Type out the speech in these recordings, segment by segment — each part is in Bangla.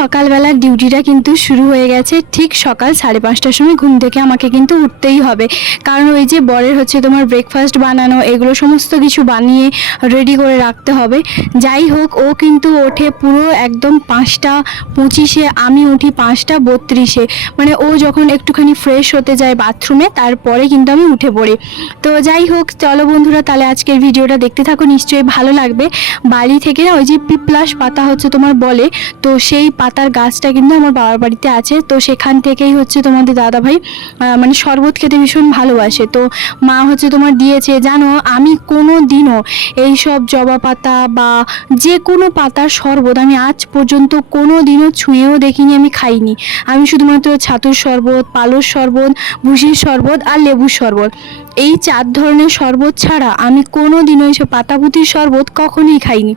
সকালবেলার ডিউটিটা কিন্তু শুরু হয়ে গেছে। ঠিক সকাল 5:30টার সময় ঘুম থেকে আমাকে কিন্তু উঠতেই হবে, কারণ ওই যে বরের হচ্ছে তোমার ব্রেকফাস্ট বানানো, এগুলো সমস্ত কিছু বানিয়ে রেডি করে রাখতে হবে। যাই হোক, ও কিন্তু ওঠে পুরো একদম 5:25-এ, আমি উঠি 5:32-এ। মানে ও যখন একটুখানি ফ্রেশ হতে যায় বাথরুমে, তারপরে কিন্তু আমি উঠে পড়ি। তো যাই হোক, চলো বন্ধুরা, তাহলে আজকের ভিডিওটা দেখতে থাকো, নিশ্চয়ই ভালো লাগবে। বাড়ি থেকে না ওই যে পিপ্লাস পাতা হচ্ছে তোমার বলে, তো সেই পাতার গাছটা কিন্তু আমার বাবার বাড়িতে আছে। তো সেখান থেকেই হচ্ছে তোমাদের দাদাভাই মানে শরবত খেতে ভীষণ ভালোবাসে। তো মা হচ্ছে তোমার দিয়েছে। জানো, আমি কোনো দিনও এইসব জবা পাতা বা যে কোনো পাতার শরবত আমি আজ পর্যন্ত কোনো দিনও ছুঁয়েও দেখিনি, আমি খাইনি। আমি শুধুমাত্র ছাতুর শরবত, পালস শরবত, ভুসির শরবত আর লেবুর শরবত, এই 4 ধরনের শরবত ছাড়া আমি কোনো দিনও এইসব পাতাপুতির শরবত কখনোই খাইনি।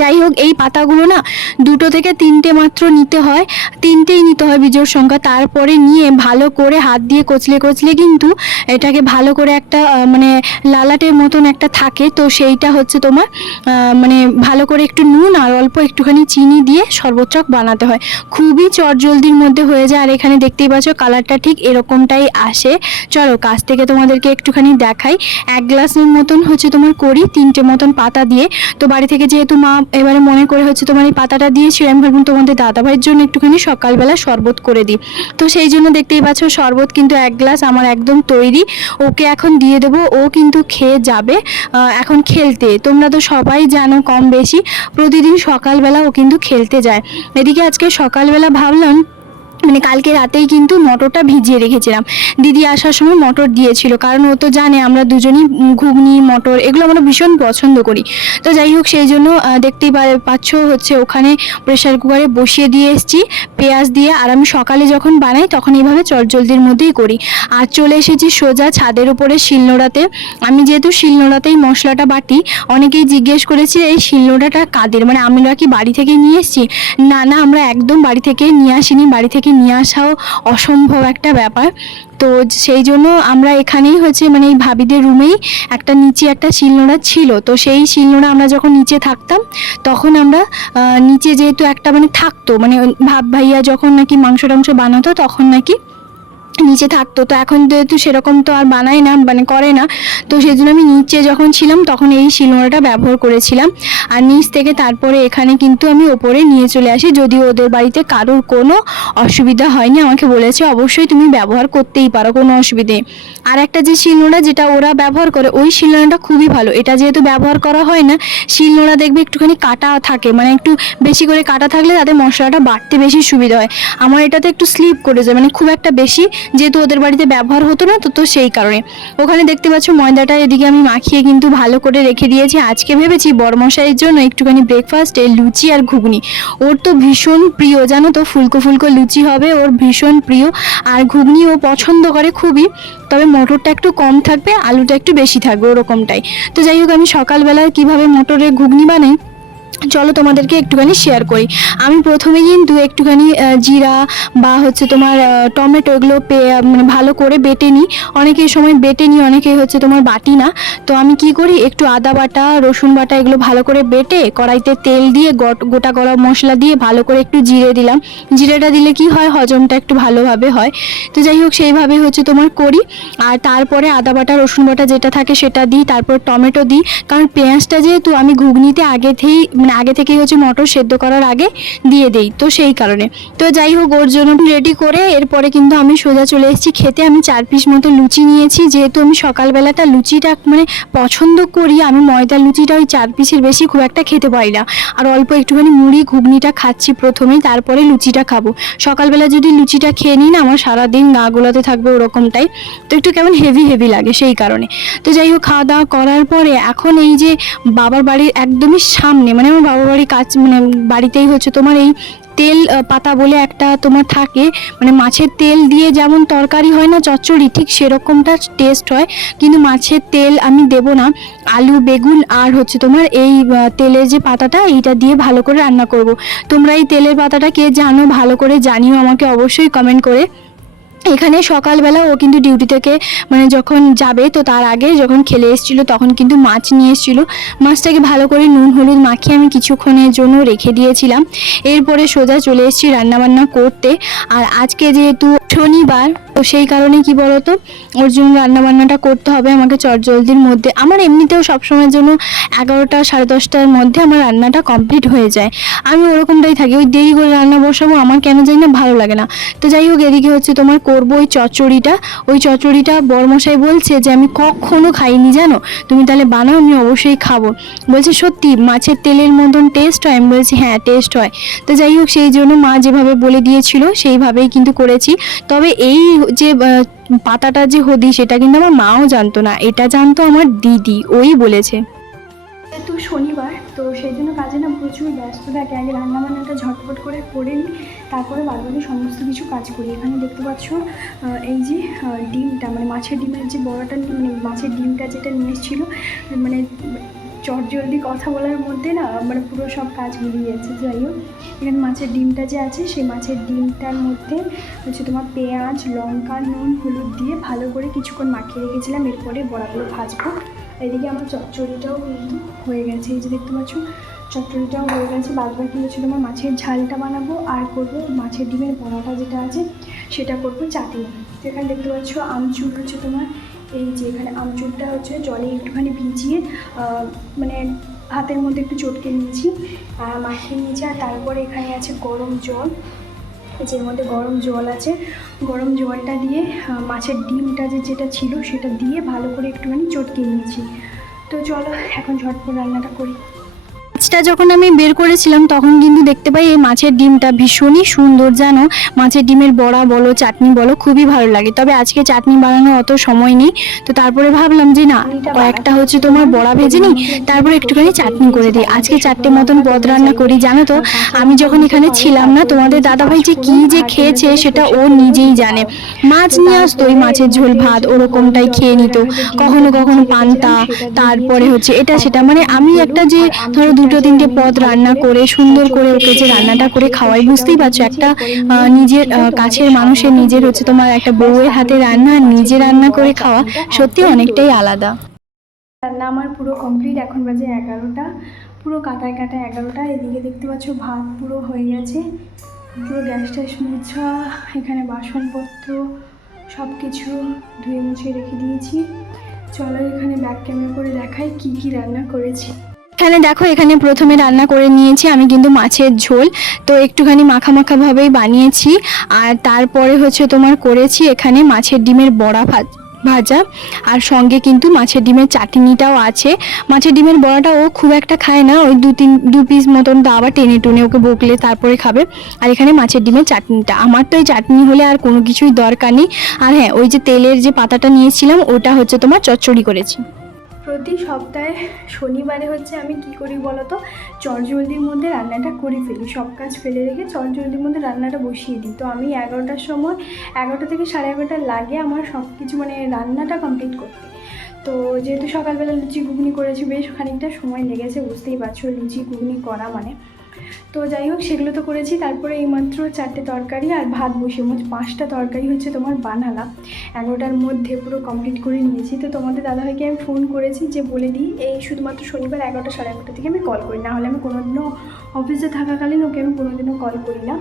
যাই হোক, এই পাতাগুলো না 2 থেকে 3টে মাত্র নিতে হয়, 3টেই নিতে হয় বিজোড় সংখ্যা। তারপরে নিয়ে ভালো করে হাত দিয়ে কচলে কচলে কিন্তু এটাকে ভালো করে একটা মানে লালাটের মতন একটা থাকে, তো সেইটা হচ্ছে তোমার মানে ভালো করে একটু নুন আর অল্প একটুখানি চিনি দিয়ে শরবতটা বানাতে হয়। খুবই চটজলদির মধ্যে হয়ে যায়। আর এখানে দেখতেই পাচ্ছ কালারটা ঠিক এরকমটাই আসে। চলো কাছ থেকে তোমাদেরকে একটুখানি দেখাই। 1 গ্লাসের মতন হচ্ছে তোমার করি, 3টে মতন পাতা দিয়ে। তো বাড়ি থেকে যেহেতু মা এবারে মনে করে হচ্ছে তোমার এই পাতাটা দিয়েছিল, আমি ভাবলাম তোমাদের দাদাভাইয়ের জন্য একটুখানি সকালবেলা শরবত করে দিই। তো সেই জন্য দেখতেই পাচ্ছ শরবত কিন্তু 1 গ্লাস আমার একদম তৈরি। ওকে এখন দিয়ে দেবো, ও কিন্তু খেয়ে যাবে এখন খেলতে। তোমরা তো সবাই জানো কম বেশি প্রতিদিন সকালবেলা ও কিন্তু খেলতে যায়। এদিকে আজকে সকালবেলা ভাবলাম, মানে কালকে রাতেই কিন্তু মটরটা ভিজিয়ে রেখেছিলাম। দিদি আসার সময় মটর দিয়েছিল, কারণ ও তো জানে আমরা দুজনই ঘুগনি মটর এগুলো আমরা ভীষণ পছন্দ করি। তো যাই হোক, সেই জন্য দেখতেই পাচ্ছ হচ্ছে ওখানে প্রেশার কুকারে বসিয়ে দিয়ে এসেছি পেঁয়াজ দিয়ে। আর আমি সকালে যখন বানাই তখন এইভাবে চটজলদির মধ্যেই করি। আর চলে এসেছি সোজা ছাদের উপরে শিলনোড়াতে। আমি যেহেতু শিলনোড়াতেই মশলাটা বাটি, অনেকেই জিজ্ঞেস করেছে এই শিলনোড়াটা কাদের, মানে আমরা কি বাড়ি থেকে নিয়ে এসেছি? না না, আমরা একদম বাড়ি থেকে নিয়ে আসিনি। বাড়ি থেকে নিয়ে আসাও অসম্ভব একটা ব্যাপার। তো সেই জন্য আমরা এখানেই হচ্ছে মানে এই ভাবিদের রুমেই একটা নিচে একটা শিলনোড়া ছিল। তো সেই শিলনোড়া আমরা যখন নিচে থাকতাম তখন আমরা নিচে যেহেতু একটা মানে থাকতো, মানে ভাইয়া যখন নাকি মাংস টাংস বানাতো তখন নাকি নিচে থাকতো। তো এখন যেহেতু সেরকম তো আর বানায় না, মানে করে না, তো সেই জন্য আমি নিচে যখন ছিলাম তখন এই শিলনোড়াটা ব্যবহার করেছিলাম। আর নিচ থেকে তারপরে এখানে কিন্তু আমি ওপরে নিয়ে চলে আসি। যদিও ওদের বাড়িতে কারোর কোনো অসুবিধা হয়নি, আমাকে বলেছে অবশ্যই তুমি ব্যবহার করতেই পারো, কোনো অসুবিধে। আর একটা যে শিলনোড়া যেটা ওরা ব্যবহার করে, ওই শিলনোড়াটা খুবই ভালো। এটা যেহেতু ব্যবহার করা হয় না, শিলনোড়া দেখবে একটুখানি কাটা থাকে, মানে একটু বেশি করে কাটা থাকলে তাদের মশলাটা বাটতে বেশি সুবিধা হয়। আমার এটাতে একটু স্লিপ করে যায়, মানে খুব একটা বেশি, যেহেতু ওদের বাড়িতে ব্যবহার হতো না, তো সেই কারণে। ওখানে দেখতে পাচ্ছ ময়দাটা এদিকে আমি মাখিয়ে কিন্তু ভালো করে রেখে দিয়েছি। আজকে ভেবেছি বড়মশাইয়ের জন্য একটুখানি ব্রেকফাস্টে লুচি আর ঘুগনি। ওর তো ভীষণ প্রিয়, জানো তো, ফুলকো ফুলকো লুচি হবে ওর ভীষণ প্রিয়। আর ঘুগনি ও পছন্দ করে খুবই, তবে মটরটা একটু কম থাকবে, আলুটা একটু বেশি থাকবে, ওরকমটাই। তো যাই হোক, আমি সকালবেলায় কিভাবে মটরের ঘুগনি বানাই চলো তোমাদেরকে একটুখানি শেয়ার করি। আমি প্রথমে কিন্তু একটুখানি জিরা বা হচ্ছে তোমার টমেটো এগুলো মানে ভালো করে বেটে নিই। অনেকেই সময় বেটে নিই, অনেকেই হচ্ছে তোমার বাটি না। তো আমি কি করি, একটু আদা বাটা, রসুন বাটা এগুলো ভালো করে বেটে কড়াইতে তেল দিয়ে গোটা গরম মশলা দিয়ে ভালো করে একটু জিরে দিলাম। জিরেটা দিলে কি হয়, হজমটা একটু ভালোভাবে হয়। তো যাই হোক, সেইভাবে হচ্ছে তোমার করি। আর তারপরে আদা বাটা, রসুন বাটা যেটা থাকে সেটা দিই, তারপর টমেটো দিই। কারণ পেঁয়াজটা যেহেতু আমি ঘুগনিতে আগে থেকেই হচ্ছে মটর সেদ্ধ করার আগে দিয়ে দেই, তো সেই কারণে। তো যাই হোক, ওর জন্য রেডি করে এরপরে কিন্তু আমি সোজা চলে এসেছি খেতে। আমি 4 পিস মতো লুচি নিয়েছি, যেহেতু আমি সকালবেলাটা লুচিটা মানে পছন্দ করি। আমি ময়দার লুচিটা ওই 4 পিসের বেশি খুব একটা খেতে পারি না। আর অল্প একটুখানি মুড়ি ঘুগনিটা খাচ্ছি প্রথমেই, তারপরে লুচিটা খাবো। সকালবেলা যদি লুচিটা খেয়ে নিই না, আমার সারাদিন গা গোলাতে থাকবে ওরকমটাই, তো একটু কেমন হেভি হেভি লাগে সেই কারণে। তো যাই হোক, খাওয়া দাওয়া করার পরে এখন এই যে বাবার বাড়ির একদমই সামনে, মানে আমার বাবার বাড়ির কাছে, মানে বাড়িতেই হচ্ছে তোমার এই তেল পাতা বলে একটা তোমার থাকে, মানে মাছের তেল দিয়ে যেমন তরকারি হয় না চচ্চড়ি, ঠিক সেরকমটা টেস্ট হয়। কিন্তু মাছের তেল আমি দেব না, আলু বেগুন আর হচ্ছে তোমার এই তেলের যে পাতাটা এইটা দিয়ে ভালো করে রান্না করব। তোমরা এই তেলের পাতাটা কে জানো ভালো করে জানিও আমাকে অবশ্যই কমেন্ট করে। এখানে সকালবেলা ও কিন্তু ডিউটি থেকে মানে যখন যাবে তো তার আগে যখন খেলে এসেছিলো তখন কিন্তু মাছ নিয়ে এসেছিলো। মাছটাকে ভালো করে নুন হলুদ মাখিয়ে আমি কিছুক্ষণের জন্য রেখে দিয়েছিলাম। এরপরে সোজা চলে এসেছি রান্নাবান্না করতে। আর আজকে যেহেতু শনিবার তো সেই কারণে কি বলতো, ওর জন্য রান্নাবান্নাটা করতে হবে আমাকে চটজলদির মধ্যে। আমার এমনিতেও সবসময়ের জন্য 11টা 10:30টার মধ্যে আমার রান্নাটা কমপ্লিট হয়ে যায়। আমি ওরকমটাই থাকি, ওই দেরি করে রান্না বসাবো আমার কেন জানি না ভালো লাগে না। তো যাই হোক, এদিকে হচ্ছে তোমার করবো ওই চচ্চড়িটা বরমশাই বলছে যে আমি কখনো খাইনি জানো, তুমি তাহলে বানাও, আমি অবশ্যই খাবো। বলছে সত্যি মাছের তেলের মতন টেস্ট হয়? আমি বলছি হ্যাঁ টেস্ট হয়। তো যাই হোক, সেই জন্য মা যেভাবে বলে দিয়েছিল সেইভাবেই কিন্তু করেছি। তবে এই যে পাতাটা যে হদি সেটা কিন্তু আমার মাও জানতো না, এটা জানতো আমার দিদি, ওই বলেছে। যেহেতু শনিবার তো সেই জন্য কাজে না প্রচুর ব্যস্ত থাকে। আগে রান্নাবান্নাটা ঝটপট করে নিই, তারপরে বাদবাকি সমস্ত কিছু কাজ করি। এখানে দেখতে পাচ্ছ এই যে ডিমটা, মানে মাছের ডিমের যে বড়াটা, মানে মাছের ডিমটা যেটা নিয়ে এসেছিলো, মানে চটজলদি কথা বলার মধ্যে না মানে পুরো সব কাজ মিলিয়ে যাচ্ছে। যাই হোক, এখানে মাছের ডিমটা যে আছে সেই মাছের ডিমটার মধ্যে হচ্ছে তোমার পেঁয়াজ লঙ্কা নুন হলুদ দিয়ে ভালো করে কিছুক্ষণ মাখিয়ে রেখেছিলাম। এরপরে বড়াগুলো ভাজবো। এদিকে আমার চচ্চড়িটাও কিন্তু হয়ে গেছে, এই যে দেখতে পাচ্ছ চচ্চড়িটাও হয়ে গেছে। বাদবাকি হচ্ছে তোমার মাছের ঝালটা বানাবো আর করবো মাছের ডিমের বড়াটা যেটা আছে সেটা করবো চাটনি। এখানে দেখতে পাচ্ছ আমচুর হচ্ছে তোমার, এই যে এখানে আমচুরটা হচ্ছে জলে একটুখানি ভিজিয়ে মানে হাতের মধ্যে একটু চটকে নিয়েছি, মাখিয়ে নিয়েছি। আর তারপরে এখানে আছে গরম জল, যের মধ্যে গরম জল আছে, গরম জলটা দিয়ে মাছের ডিমটা যেটা ছিল সেটা দিয়ে ভালো করে একটুখানি চটকে নিয়েছি। তো চলো এখন ঝটপট রান্নাটা করি। মাছটা যখন আমি বের করেছিলাম তখন কিন্তু দেখতে পাই এই মাছের ডিমটা ভীষণই সুন্দর জানো। মাছের ডিমের বড়া বলো চাটনি বলো খুবই ভালো লাগে। তবে আজকে চাটনি বানানোর অত সময় নেই, তো তারপরে ভাবলাম যে না কয়েকটা হচ্ছে তোমার বড়া ভেজে নিই, তারপরে একটুখানি চাটনি করে দিই। আজকে 4টে মতন পদ রান্না করি জানো তো। আমি যখন এখানে ছিলাম না, তোমাদের দাদাভাই যে কী যে খেয়েছে সেটা ও নিজেই জানে। মাছ নিয়ে আসতো, ওই মাছের ঝোল ভাত ওরকমটাই খেয়ে নিত, কখনো কখনো পান্তা, তারপরে হচ্ছে এটা সেটা। মানে আমি একটা যে ধরো 2-3টে পদ রান্না করে সুন্দর করে ওকে যে রান্নাটা করে খাওয়াই, বুঝতেই পারছো একটা নিজের কাছের মানুষের নিজের হচ্ছে তোমার একটা বউয়ের হাতে রান্না নিজে রান্না করে খাওয়া সত্যি অনেকটাই আলাদা। রান্না আমার পুরো কমপ্লিট, এখন বাজে 11টা, পুরো কাটায় 11টা। এদিকে দেখতে পাচ্ছ ভাত পুরো হয়ে গেছে, পুরো গ্যাসটা মুছা, এখানে বাসনপত্র সব কিছু ধুয়ে মুছে রেখে দিয়েছি। চলো এখানে ব্যাক ক্যামেরা করে দেখাই কি কি রান্না করেছি। এখানে দেখো, এখানে প্রথমে রান্না করে নিয়েছি আমি কিন্তু মাছের ঝোল, তো একটুখানি মাখা ভাবেই বানিয়েছি। আর তারপরে হচ্ছে তোমার করেছি এখানে মাছের ডিমের বড়া ভাজা, আর সঙ্গে কিন্তু মাছের ডিমের চাটনিটাও আছে। মাছের ডিমের বড়াটা ও খুব একটা খায় না, ওই 2 পিস মতন, তো আবার টেনে টুনে ওকে বকলে তারপরে খাবে। আর এখানে মাছের ডিমের চাটনিটা, আমার তো এই চাটনি হলে আর কোনো কিছুই দরকার নেই। আর হ্যাঁ, ওই যে তেলের যে পাতাটা নিয়েছিলাম ওটা হচ্ছে তোমার চচ্চড়ি করেছি। প্রতি সপ্তাহে শনিবারে হচ্ছে আমি কি করি বলো তো, চটজলদির মধ্যে রান্নাটা করে ফেলি, সব কাজ ফেলে রেখে চটজলদির মধ্যে রান্নাটা বসিয়ে দিই। তো আমি 11টার সময়, 11টা থেকে 11:30 লাগে আমার সব কিছু মানে রান্নাটা কমপ্লিট করতে। তো যেহেতু সকালবেলা লুচি ঘুগনি করেছি, বেশ খানিকটা সময় লেগেছে, বুঝতেই পারছো লুচি ঘুগনি করা মানে। তো যাই হোক সেগুলো তো করেছি। তারপরে এইমাত্র 4টে তরকারি আর ভাত বসে মোট 5টা তরকারি হচ্ছে তোমার বানালাম, 11টার মধ্যে পুরো কমপ্লিট করে নিয়েছি। তো তোমাদের দাদাভাইকে আমি ফোন করেছি যে বলে দিই এই শুধুমাত্র শনিবার 11টা 11:30 থেকে আমি কল করি, না হলে আমি কোনোদিনও অফিসে থাকাকালীন ওকে আমি কোনোদিনও কল করি না।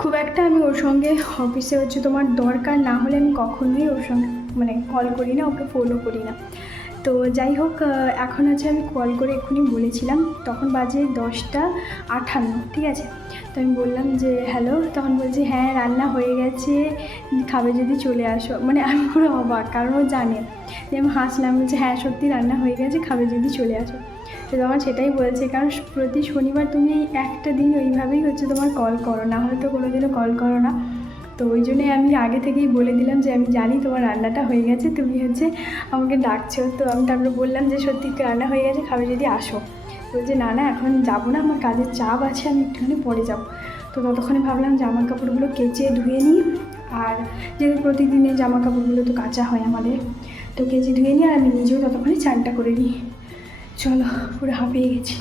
খুব একটা আমি ওর সঙ্গে অফিসে হচ্ছে তোমার দরকার না হলে আমি কখনোই ওর সঙ্গে মানে কল করি না, ওকে ফোনও করি না। তো যাই হোক, এখন হচ্ছে আমি কল করে এক্ষুনি বলেছিলাম, তখন বাজে 10:58, ঠিক আছে। তো আমি বললাম যে হ্যালো, তখন বলছি হ্যাঁ রান্না হয়ে গেছে, খাবে যদি চলে আসো। মানে আমি পুরো অবাক, কারণ ও জানে যে আমি হাসলাম, বলছি হ্যাঁ সত্যি রান্না হয়ে গেছে, খাবে যদি চলে আসো। তো তোমার সেটাই বলছে, কারণ প্রতি শনিবার তুমি একটা দিন ওইভাবেই হচ্ছে তোমার কল করো, না হলে তো কোনোদিনও কল করো না। তো ওই জন্যই আমি আগে থেকেই বলে দিলাম যে আমি জানি তোমার রান্নাটা হয়ে গেছে, তুমি হচ্ছে আমাকে ডাকছো। তো আমি তারপরে বললাম যে সত্যি রান্না হয়ে গেছে, খাবে যদি আসো। বলছে না না এখন যাবো না, আমার কাজের চাপ আছে, আমি একটুখানি পরে যাবো। তো ততক্ষণে ভাবলাম জামা কাপড়গুলো কেচে ধুয়ে নিই, আর যেহেতু প্রতিদিনের জামা কাপড়গুলো তো কাচা হয় আমাদের, তো কেচে ধুয়ে নিই, আর আমি নিজেও ততক্ষণে চানটা করে নিই। চলো পুরো হাঁপিয়ে গেছি।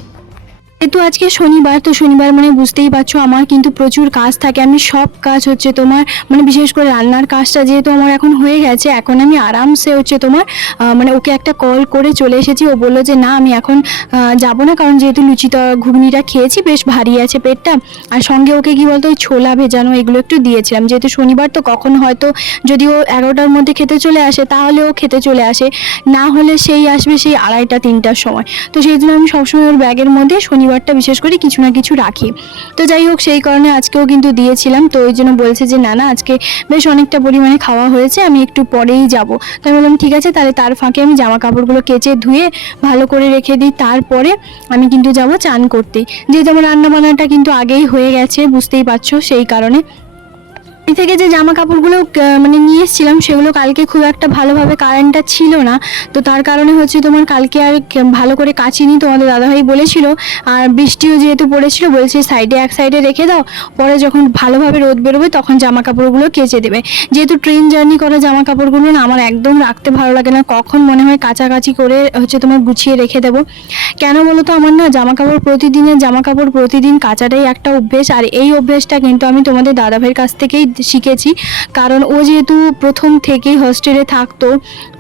যেহেতু আজকে শনিবার, তো শনিবার মানে বুঝতেই পারছো আমার কিন্তু প্রচুর কাজ থাকে। আমি সব কাজ হচ্ছে তোমার মানে বিশেষ করে রান্নার কাজটা যেহেতু আমার এখন হয়ে গেছে, এখন আমি আরামসে হচ্ছে তোমার মানে ওকে একটা কল করে চলে এসেছি। ও বললো যে না আমি এখন যাবো না, কারণ যেহেতু লুচিটা ঘুগনিটা খেয়েছি বেশ ভারী আছে পেটটা। আর সঙ্গে ওকে কি বলতো ওই ছোলা ভেজানো এগুলো একটু দিয়েছিলাম, যেহেতু শনিবার তো কখন হয়তো যদি ও 11টার মধ্যে খেতে চলে আসে তাহলে ও খেতে চলে আসে, না হলে সেই আসবে সেই 2:30 3টার সময়। তো সেই জন্য আমি সবসময় ওর ব্যাগের মধ্যে শনিবারটা বিশেষ করে কিছু না কিছু রাখি। তো যাই হোক সেই কারণে আজকেও কিন্তু দিয়েছিলাম। তো ওই জন্য বলছে যে না না আজকে বেশ অনেকটা পরিমাণে খাওয়া হয়েছে, আমি একটু পরেই যাব। তো আমি বললাম ঠিক আছে, তাহলে তার ফাঁকে আমি জামা কাপড়গুলো কেচে ধুয়ে ভালো করে রেখে দিই, তারপরে আমি কিন্তু যাব চান করতে। যেহেতু আমার রান্না বান্নাটা কিন্তু আগেই হয়ে গেছে বুঝতেই পারছো, সেই কারণে বাড়ি থেকে যে জামা কাপড়গুলো মানে নিয়ে এসেছিলাম সেগুলো কালকে খুব একটা ভালোভাবে কারেন্টটা ছিল না। তো তার কারণে হচ্ছে তোমার কালকে আর ভালো করে কাচিনি, তোমাদের দাদাভাই বলেছিল। আর বৃষ্টিও যেহেতু পড়েছিল বলছে সাইডে এক সাইডে রেখে দাও, পরে যখন ভালোভাবে রোদ বেরোবে তখন জামা কাপড়গুলো কেচে দেবে। যেহেতু ট্রেন জার্নি করা জামা কাপড়গুলো না আমার একদম রাখতে ভালো লাগে না, কখন মনে হয় কাচাকাচি করে হচ্ছে তোমার গুছিয়ে রেখে দেবো। কেন বলো তো, আমার না জামা কাপড় প্রতিদিন কাচাটাই একটা অভ্যেস। আর এই অভ্যেসটা কিন্তু আমি তোমাদের দাদাভাইয়ের কাছ থেকেই শিখেছি, কারণ ও যেহেতু প্রথম থেকেই হস্টেলে থাকতো,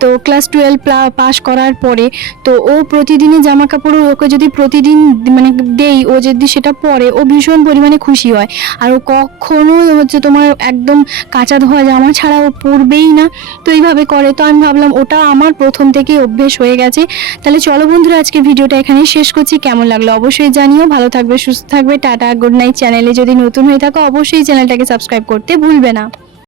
তো ক্লাস 12 পাস করার পরে তো ও প্রতিদিনই জামা কাপড় ওকে যদি প্রতিদিন মানে দেই, ও যদি সেটা পরে ও ভীষণ পরিমাণে খুশি হয়। আর ও কখনো হচ্ছে তোমার একদম কাঁচা ধোয়া জামা ছাড়া ও পরবেই না, তো এইভাবে করে। তো আমি ভাবলাম ওটা আমার প্রথম থেকেই অভ্যেস হয়ে গেছে। তাহলে চলো বন্ধুরা আজকে ভিডিওটা এখানেই শেষ করছি, কেমন লাগলো অবশ্যই জানিও। ভালো থাকবে, সুস্থ থাকবে, টাটা, গুড নাইট। চ্যানেলে যদি নতুন হয়ে থাকো অবশ্যই চ্যানেলটাকে সাবস্ক্রাইব করতে ভুলবে না।